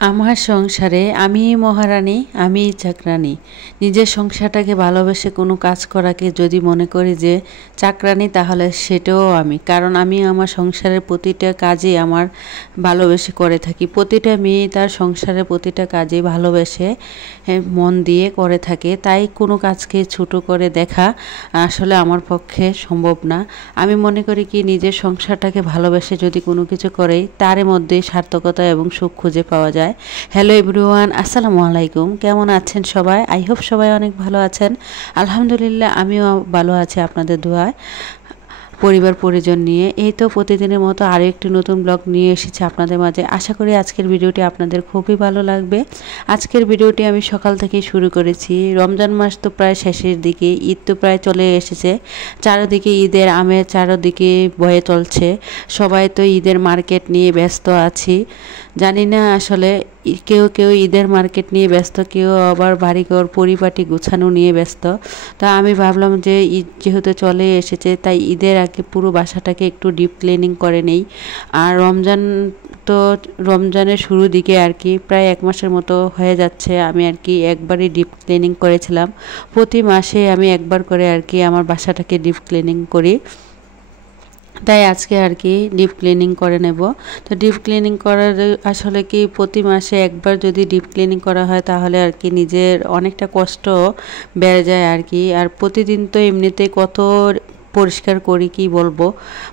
আমার সংসারে আমি মহারানী, আমি চাকরানী। নিজের সংসারটাকে ভালোবেসে কোনো কাজ করাকে যদি মনে করি যে চাকরানী, তাহলে সেটাও আমি। কারণ আমি আমার সংসারের প্রতিটা কাজই আমার ভালোবেসে করে থাকি। প্রতিটা মেয়ে তার সংসারের প্রতিটা কাজই ভালোবেসে মন দিয়ে করে থাকে। তাই কোনো কাজকে ছোট করে দেখা আসলে আমার পক্ষে সম্ভব না। আমি মনে করি কি, নিজের সংসারটাকে ভালোবেসে যদি কোনো কিছু করে, তার মধ্যেই সার্থকতা এবং সুখ খুঁজে পাওয়া যায়। হ্যালো এভরিওয়ান, আসসালামু আলাইকুম। কেমন আছেন সবাই? আই হোপ সবাই অনেক ভালো আছেন। আলহামদুলিল্লাহ, আমিও ভালো আছি আপনাদের দোয়ায়। পরিবার পরিজন নিয়ে এই তো প্রতিদিনের মতো আরও একটি নতুন ব্লগ নিয়ে এসেছি আপনাদের মাঝে। আশা করি আজকের ভিডিওটি আপনাদের খুবই ভালো লাগবে। আজকের ভিডিওটি আমি সকাল থেকেই শুরু করেছি। রমজান মাস তো প্রায় শেষের দিকে, ঈদ তো প্রায় চলে এসেছে। চারদিকে ঈদের আমেজ চারদিকে বয়ে চলছে। সবাই তো ঈদের মার্কেট নিয়ে ব্যস্ত আছি। জানি না আসলে কেউ কেউ ঈদের মার্কেট নিয়ে ব্যস্ত, কেউ আবার বাড়িঘর পরিপাটি গুছানো নিয়ে ব্যস্ত। তা আমি ভাবলাম যে ঈদ যেহেতু চলে এসেছে, তাই ঈদের আগে পুরো বাসাটাকে একটু ডিপ ক্লিনিং করে নেই। আর তো রমজানের শুরু দিকে আর কি, প্রায় 1 মাসের মতো হয়ে যাচ্ছে আমি আর কি একবারই ডিপ ক্লিনিং করেছিলাম। প্রতি মাসে আমি একবার করে আর কি আমার বাসাটাকে ডিপ ক্লিনিং করি। তাই আজকে আর কি ডিপ ক্লিনিং করে নেব। তো ডিপ ক্লিনিং করার আসলে কি, প্রতি মাসে একবার যদি ডিপ ক্লিনিং করা হয়, তাহলে আর কি নিজের অনেকটা কষ্ট বেড়ে যায় আর কি। আর প্রতিদিন তো এমনিতেই কত পরিষ্কার করি, কি বলবো।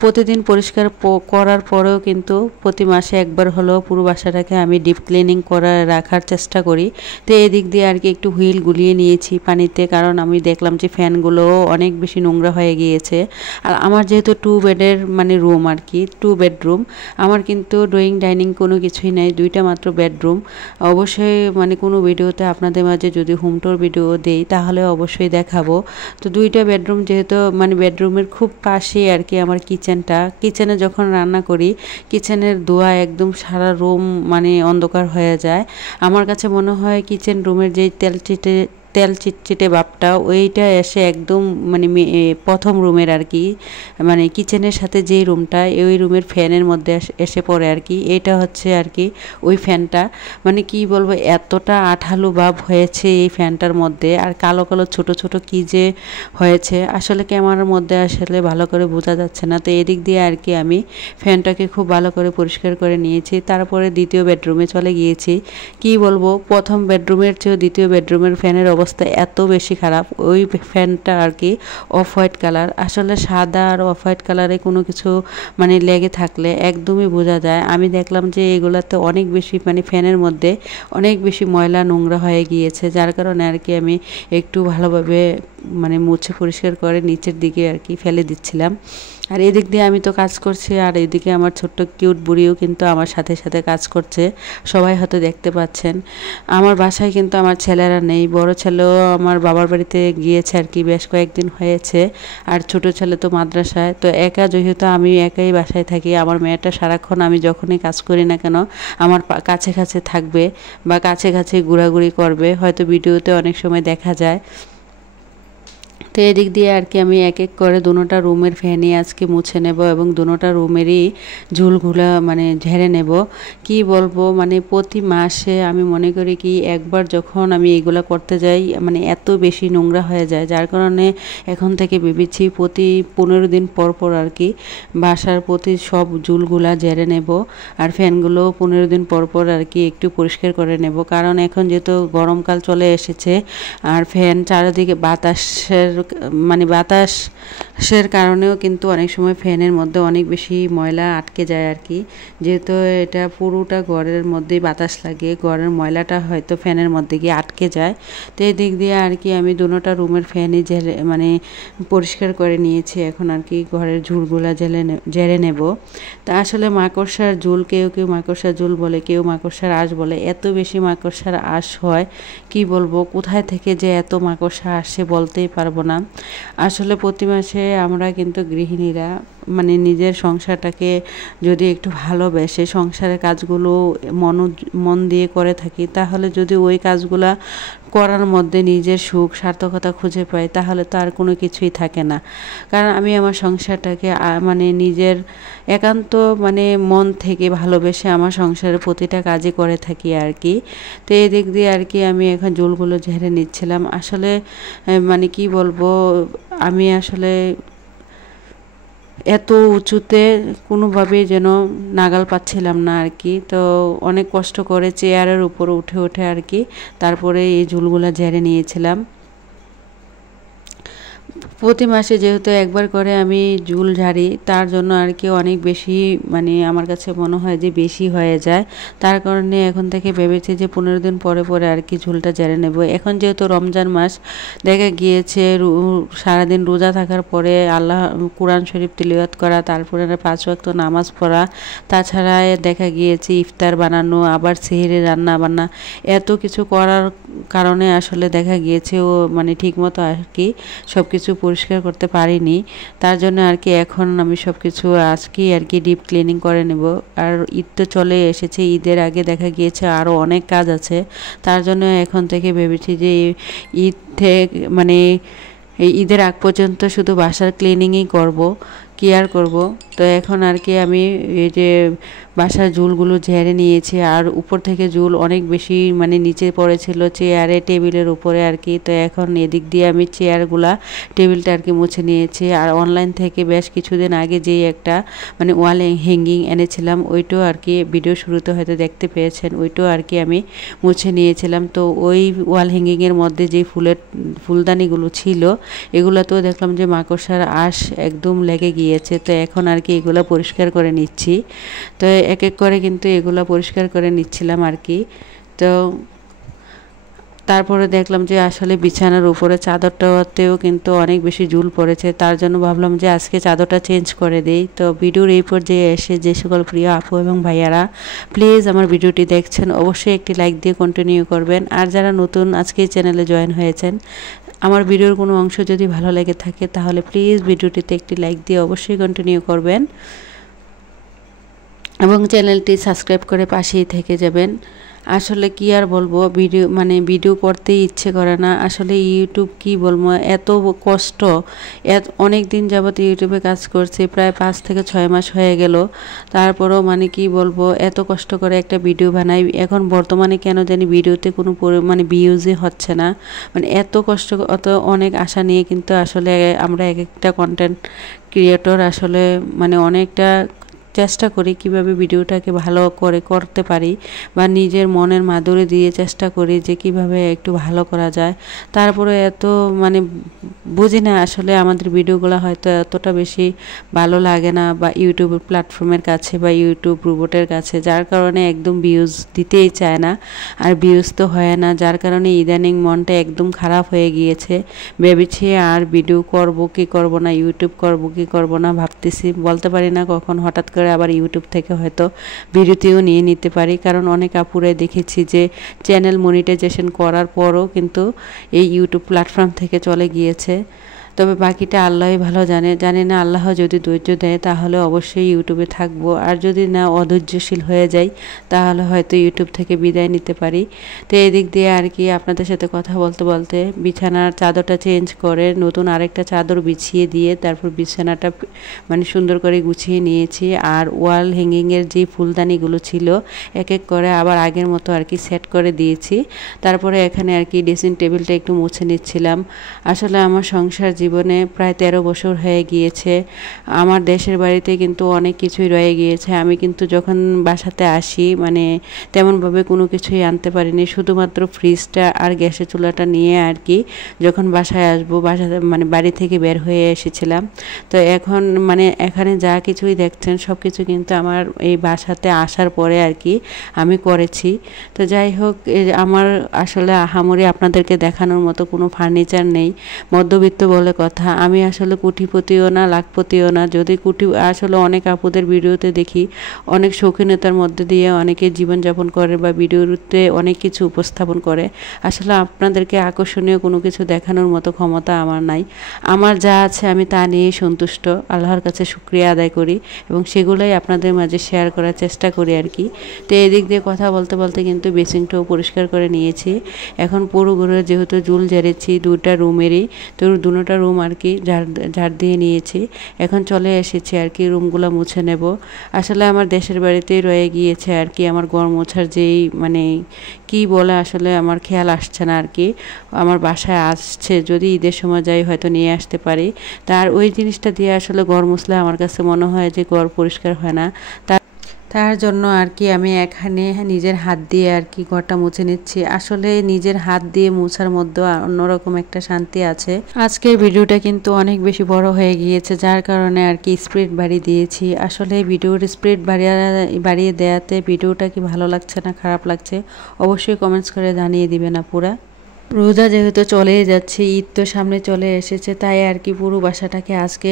প্রতিদিন পরিষ্কার করার পরেও কিন্তু প্রতি মাসে একবার হলেও পুরো বাসাটাকে আমি ডিপ ক্লিনিং করে রাখার চেষ্টা করি। তো এদিক দিয়ে আর কি একটু হুইল গুলিয়ে নিয়েছি পানিতে, কারণ আমি দেখলাম যে ফ্যানগুলোও অনেক বেশি নোংরা হয়ে গিয়েছে। আর আমার যেহেতু 2 বেডের মানে রুম আর কি, 2 বেডরুম, আমার কিন্তু ড্রয়িং ডাইনিং কোনো কিছুই নাই, 2টা মাত্র বেডরুম। অবশ্যই মানে কোনো ভিডিওতে আপনাদের মাঝে যদি হোম টুর ভিডিও দেই, তাহলে অবশ্যই দেখাবো। তো 2টা বেডরুম যেহেতু, মানে বেডরুমের খুব পাশে আর কি আমার কিচেনটা। কিচেনে যখন রান্না করি, কিচেনের ধোঁয়া একদম সারা রুম মানে অন্ধকার হয়ে যায়। আমার কাছে মনে হয় কিচেন রুমের যেই তেল চিটচিটে ভাবটা, ওইটা এসে একদম মানে প্রথম রুমের আর কি, মানে কিচেনের সাথে যেই রুমটা, ওই রুমের ফ্যানের মধ্যে এসে পড়ে আর কি। এটা হচ্ছে আর কি ওই ফ্যানটা, মানে কি বলবো, এতটা আঠালো ভাব হয়েছে এই ফ্যানটার মধ্যে। আর কালো কালো ছোট ছোট কি যে হয়েছে, আসলে ক্যামেরার মধ্যে আসলে ভালো করে বোঝা যাচ্ছে না। তো এদিক দিয়ে আর কি আমি ফ্যানটাকে খুব ভালো করে পরিষ্কার করে নিয়েছি। তারপরে দ্বিতীয় বেডরুমে চলে গিয়েছি। কি বলবো, প্রথম বেডরুমের চেয়েও দ্বিতীয় বেডরুমের ফ্যানের অবস্থা এত বেশি খারাপ। ওই ফ্যানটা আর কি অফ হোয়াইট কালার। আসলে সাদা আর অফ হোয়াইট কালারে কোনো কিছু মানে লেগে থাকলে একদমই বোঝা যায়। আমি দেখলাম যে এগুলাতে অনেক বেশি মানে ফ্যানের মধ্যে অনেক বেশি ময়লা নোংরা হয়ে গিয়েছে, যার কারণে আর কি আমি একটু ভালোভাবে মানে মুছে পরিষ্কার করে নিচের দিকে আর কি ফেলে দিচ্ছিলাম। আর এদিক দিয়ে আমি তো কাজ করছি, আর এদিকে আমার ছোট্ট কিউট বুড়িও কিন্তু আমার সাথে সাথে কাজ করছে। সবাই হয়তো দেখতে পাচ্ছেন। আমার বাসায় কিন্তু আমার ছেলেরা নেই। বড় ছেলেও আমার বাবার বাড়িতে গিয়েছে আর কি, বেশ কয়েকদিন হয়েছে। আর ছোট ছেলে তো মাদ্রাসায়। তো একা, যেহেতু আমি একাই বাসায় থাকি, আমার মেয়েটা সারাক্ষণ আমি যখনই কাজ করি না কেন আমার কাছে কাছে থাকবে বা কাছে কাছে ঘোরাঘুরি করবে, হয়তো ভিডিওতে অনেক সময় দেখা যায়। তো এদিক দিয়ে আর কি আমি এক এক করে দুটোটা রুমের ফ্যানই আজকে মুছে নেব এবং দুটোটা রুমেরই ঝুলগুলা মানে ঝেড়ে নেব। কি বলবো, মানে প্রতি মাসে আমি মনে করি কি একবার যখন আমি এগুলা করতে যাই, মানে এত বেশি নোংরা হয়ে যায়, যার কারণে এখন থেকে ভেবেছি প্রতি 15 দিন পর পর আর কি বাসার প্রতি সব ঝুলগুলা ঝেড়ে নেব। আর ফ্যানগুলো 15 দিন পর পর আর কি একটু পরিষ্কার করে নেব, কারণ এখন যেহেতু গরমকাল চলে এসেছে। আর ফ্যান চারিদিকে বাতাসের কারণেও কিন্তু অনেক সময় ফ্যানের মধ্যে অনেক বেশি ময়লা আটকে যায় আর কি। যেহেতু এটা পুরোটা ঘরের মধ্যেই বাতাস লাগে, ঘরের ময়লাটা হয়তো ফ্যানের মধ্যে গিয়ে আটকে যায়। তো এই দিক দিয়ে আর কি আমি দুটোটা রুমের ফ্যানই মানে পরিষ্কার করে নিয়েছি। এখন আর কি ঘরের ঝুলগুলা ঝেড়ে নেব। তা আসলে মাকড়সার ঝুল, কেউ কেউ মাকড়সার ঝুল বলে, কেউ মাকড়সার আঁশ বলে। এত বেশি মাকড়সার আঁশ হয়, কি বলবো, কোথায় থেকে যে এত মাকড়সা আসে বলতেই পারবো না। আসলে প্রতি মাসে আমরা কিন্তু গৃহিণীরা মানে নিজের সংসারটাকে যদি একটু ভালোবেসে সংসারের কাজগুলো মন দিয়ে করে থাকি, তাহলে যদি ওই কাজগুলা করার মধ্যে নিজের সুখ সার্থকতা খুঁজে পাই, তাহলে তো আর কোনো কিছুই থাকে না। কারণ আমি আমার সংসারটাকে মানে নিজের একান্ত মানে মন থেকে ভালোবেসে আমার সংসারের প্রতিটা কাজই করে থাকি আর কি। তো এই দিক দিয়ে আর কি আমি এখন চুলগুলো ঝেড়ে নিচ্ছিলাম। আসলে মানে কি বলবো, আমি আসলে এত উঁচুতে কোনোভাবেই যেন নাগাল পাচ্ছিলাম না আর কি। তো অনেক কষ্ট করে চেয়ারের উপর উঠে উঠে আর কি তারপরে এই চুলগুলো ঝেড়ে নিয়েছিলাম। প্রতি মাসে যেহেতু একবার করে আমি চুল ঝাড়ি, তার জন্য আর কি অনেক বেশি মানে আমার কাছে মনে হয় যে বেশি হয়ে যায়। তার কারণে এখন থেকে ভেবেছি যে 15 দিন পরে পরে আর কি চুলটা ঝেড়ে নেব। এখন যেহেতু রমজান মাস, দেখা গিয়েছে সারাদিন রোজা থাকার পরে আল্লাহ কোরআন শরীফ তিলাওয়াত করা, তারপরে 5 ওয়াক্ত নামাজ পড়া, তাছাড়া দেখা গিয়েছে ইফতার বানানো, আবার সেহরি রান্না বান্না, এত কিছু করার কারণে আসলে দেখা গিয়েছে ও মানে ঠিকমতো আর কি সব কিছু পরিষ্কার করতে পারিনি। তার জন্য আর কি এখন আমি সব কিছু আজকেই আর কি ডিপ ক্লিনিং করে নেব। আর ঈদ তো চলে এসেছে, ঈদের আগে দেখা গিয়েছে আরও অনেক কাজ আছে। তার জন্য এখন থেকে ভেবেছি যে ঈদ থেকে মানে এই ঈদের আগ পর্যন্ত শুধু বাসার ক্লিনিংই করব, কি আর করব। তো এখন আর কি আমি এই যে বাসার চুলগুলো ঝেড়ে নিয়েছি, আর উপর থেকে চুল অনেক বেশি মানে নিচে পড়েছিল চেয়ারে টেবিলের উপরে আর কি। তো এখন এদিক দিয়ে আমি চেয়ারগুলা টেবিলটা আর কি মুছে নিয়েছি। আর অনলাইন থেকে বেশ কিছুদিন আগে যেই একটা মানে ওয়াল হ্যাঙ্গিং এনেছিলাম, ওইটাও আর কি ভিডিও শুরুতে হয়তো দেখতে পেয়েছেন, ওইটাও আর কি আমি মুছে নিয়েছিলাম। তো ওই ওয়াল হ্যাঙ্গিংয়ের মধ্যে যে ফুলদানিগুলো ছিল, এগুলোতেও দেখলাম যে মাকড়সার আঁশ একদম লেগে গিয়েছে। তো এখন আর কি এগুলো পরিষ্কার করে নিচ্ছি। তো এক এক করে কিন্তু এগুলো পরিষ্কার করে নিচ্ছিলাম আর কি। তো তারপরে দেখলাম যে আসলে বিছানার উপরে চাদরটাতেও কিন্তু অনেক বেশি ঝুল পড়েছে। তার জন্য ভাবলাম যে আজকে চাদরটা চেঞ্জ করে দেই। তো ভিডিওর এই পর্যায়ে এসে যে সকল প্রিয় আপু এবং ভাইয়ারা প্লিজ আমার ভিডিওটি দেখছেন, অবশ্যই একটি লাইক দিয়ে কন্টিনিউ করবেন। আর যারা নতুন আজকে চ্যানেলে জয়েন হয়েছেন, আমার ভিডিওর কোনো অংশ যদি ভালো লেগে থাকে তাহলে প্লিজ ভিডিওটিতে একটি লাইক দিয়ে অবশ্যই কন্টিনিউ করবেন এবং চ্যানেলটি সাবস্ক্রাইব করে পাশেই থেকে যাবেন। আসলে কি আর বলবো, ভিডিও করতেই ইচ্ছে করে না। আসলে ইউটিউব কি বলবো, এত কষ্ট। অনেক দিন যাবত ইউটিউবে কাজ করছি, প্রায় 5 থেকে 6 মাস হয়ে গেল। তারপরেও মানে কি বলবো, এত কষ্ট করে একটা ভিডিও বানাই। এখন বর্তমানে কেন জানি ভিডিওতে কোনো মানে ভিউজই হচ্ছে না। মানে এত কষ্ট, অনেক আশা নিয়ে কিন্তু আসলে আমরা এক একটা কন্টেন্ট ক্রিয়েটর আসলে মানে অনেকটা চেষ্টা করি কিভাবে ভিডিওটাকে ভালো করে করতে পারি, বা নিজের মনের মাধুরী দিয়ে চেষ্টা করি যে কিভাবে একটু ভালো করা যায়। তারপরে এত মানে বুঝি না আসলে আমাদের ভিডিওগুলো হয়তো এতটা বেশি ভালো লাগে না বা ইউটিউব প্ল্যাটফর্মের কাছে বা ইউটিউব রোবটের কাছে, যার কারণে একদম ভিউজ দিতেই চায় না। আর ভিউজ তো হয় না, যার কারণে ইদানিং মনটা একদম খারাপ হয়ে গিয়েছে। ভেবেছি আর ভিডিও করব কি করব না, ইউটিউব করব কি করব না ভাবতেছি, বলতে পারি না কখন হঠাৎ করে আবার ইউটিউব থেকে হয়তো বিরতিও নিয়ে নিতে পারি। কারণ অনেক আপুরাই দেখেছি যে চ্যানেল মনিটাইজেশন করার পরও কিন্তু এই ইউটিউব প্ল্যাটফর্ম থেকে চলে গিয়েছে। তবে বাকিটা আল্লাহই ভালো জানে না, আল্লাহ যদি ধৈর্য দেয় তাহলে অবশ্যই ইউটিউবে থাকবো, আর যদি না অধৈর্যশীল হয়ে যাই তাহলে হয়তো ইউটিউব থেকে বিদায় নিতে পারি। তো এদিক দিয়ে আর কি আপনাদের সাথে কথা বলতে বলতে বিছানার চাদরটা চেঞ্জ করে নতুন আরেকটা চাদর বিছিয়ে দিয়ে তারপর বিছানাটা মানে সুন্দর করে গুছিয়ে নিয়েছি। আর ওয়াল হ্যাঙ্গিংয়ের যে ফুলদানিগুলো ছিল এক এক করে আবার আগের মতো আর কি সেট করে দিয়েছি। তারপরে এখানে আর কি ড্রেসিং টেবিলটা একটু মুছে নিচ্ছিলাম। আসলে আমার সংসার জীবনে প্রায় 13 বছর হয়ে গিয়েছে। আমার দেশের বাড়িতে কিন্তু অনেক কিছুই রয়ে গিয়েছে। আমি কিন্তু যখন বাসাতে আসি মানে তেমনভাবে কোনো কিছুই আনতে পারিনি, শুধুমাত্র ফ্রিজটা আর গ্যাসের চুলাটা নিয়ে আর কি যখন বাসায় আসবো বাসাতে মানে বাড়ি থেকে বের হয়ে এসেছিলাম। তো এখন মানে এখানে যা কিছুই দেখছেন সব কিছু কিন্তু আমার এই বাসাতে আসার পরে আর কি আমি করেছি। তো যাই হোক, আমার আসলে আহামরি আপনাদেরকে দেখানোর মতো কোনো ফার্নিচার নেই। মধ্যবিত্ত বলে কথা। আমি আসলে কোটিপতিও না, লাখপতিও না। যদি আসলে অনেক আপুদের ভিডিওতে দেখি অনেক শৌখিনতার মধ্যে দিয়ে অনেকে জীবনযাপন করে বা ভিডিওতে অনেক কিছু উপস্থাপন করে। আসলে আপনাদেরকে আকর্ষণীয় কোনো কিছু দেখানোর মতো ক্ষমতা আমার নাই। আমার যা আছে আমি তা নিয়েই সন্তুষ্ট, আল্লাহর কাছে শুকরিয়া আদায় করি এবং সেগুলোই আপনাদের মাঝে শেয়ার করার চেষ্টা করি আর কি। তো এদিক দিয়ে কথা বলতে বলতে কিন্তু বেসিংটাও পরিষ্কার করে নিয়েছি। এখন পুরো ঘরে যেহেতু জুল ঝেড়েছি দুটা রুমেরই, তো দুটোটা রুম আর কি ঝাড় দিয়ে নিয়েছি। এখন চলে এসেছি আর কি রুমগুলো মুছে নেব। আসলে আমার দেশের বাড়িতেই রয়ে গিয়েছে আর কি আমার ঘর মোছার যেই মানে কি বলে আসলে আমার খেয়াল আসছে না আর কি। আমার বাসায় আসছে, যদি ঈদের সময় যাই হয়তো নিয়ে আসতে পারি। তার ওই জিনিসটা দিয়ে আসলে ঘর মুছলে আমার কাছে মনে হয় যে ঘর পরিষ্কার হয় না। তার জন্য আর কি আমি এখানে নিজের হাত দিয়ে আর কি ঘরটা মুছে নিচ্ছি। আসলে নিজের হাত দিয়ে মোছার মধ্যে অন্যরকম একটা শান্তি আছে। আজকের ভিডিওটা কিন্তু অনেক বেশি বড় হয়ে গিয়েছে, যার কারণে আর কি স্পিড বাড়িয়ে দিয়েছি। আসলে ভিডিওর স্পিড বাড়িয়ে দেওয়াতে ভিডিওটা কি ভালো লাগছে না খারাপ লাগছে অবশ্যই কমেন্টস করে জানিয়ে দিবেন আপুরা। রোজা যেহেতু চলেই যাচ্ছে, ঈদ তো সামনে চলে এসেছে, তাই আর কি পুরো বাসাটাকে আজকে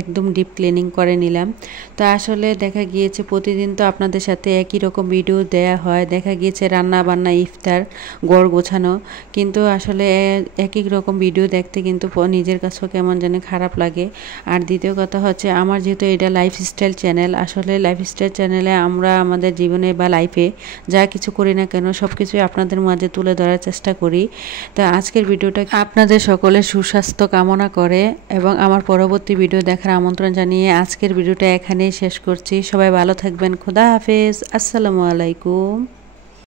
একদম ডিপ ক্লিনিং করে নিলাম। তো আসলে দেখা গিয়েছে প্রতিদিন তো আপনাদের সাথে একই রকম ভিডিও দেয়া হয়, দেখা গিয়েছে রান্না বান্না ইফতার গড় গোছানো, কিন্তু আসলে একই রকম ভিডিও দেখতে কিন্তু নিজের কাছেও কেমন জানি খারাপ লাগে। আর দ্বিতীয় কথা হচ্ছে আমার যেহেতু এটা লাইফস্টাইল চ্যানেল, আসলে লাইফস্টাইল চ্যানেলে আমরা আমাদের জীবনে বা লাইফে যা কিছু করি না কেন সব কিছুই আপনাদের মাঝে তুলে ধরার চেষ্টা করি। তো আজকের ভিডিওটা আপনাদের সকলের সুস্বাস্থ্য কামনা করে এবং আমার পরবর্তী ভিডিও দেখার আমন্ত্রণ জানিয়ে আজকের ভিডিওটা এখানেই শেষ করছি। সবাই ভালো থাকবেন। খোদা হাফেজ। আসসালামু আলাইকুম।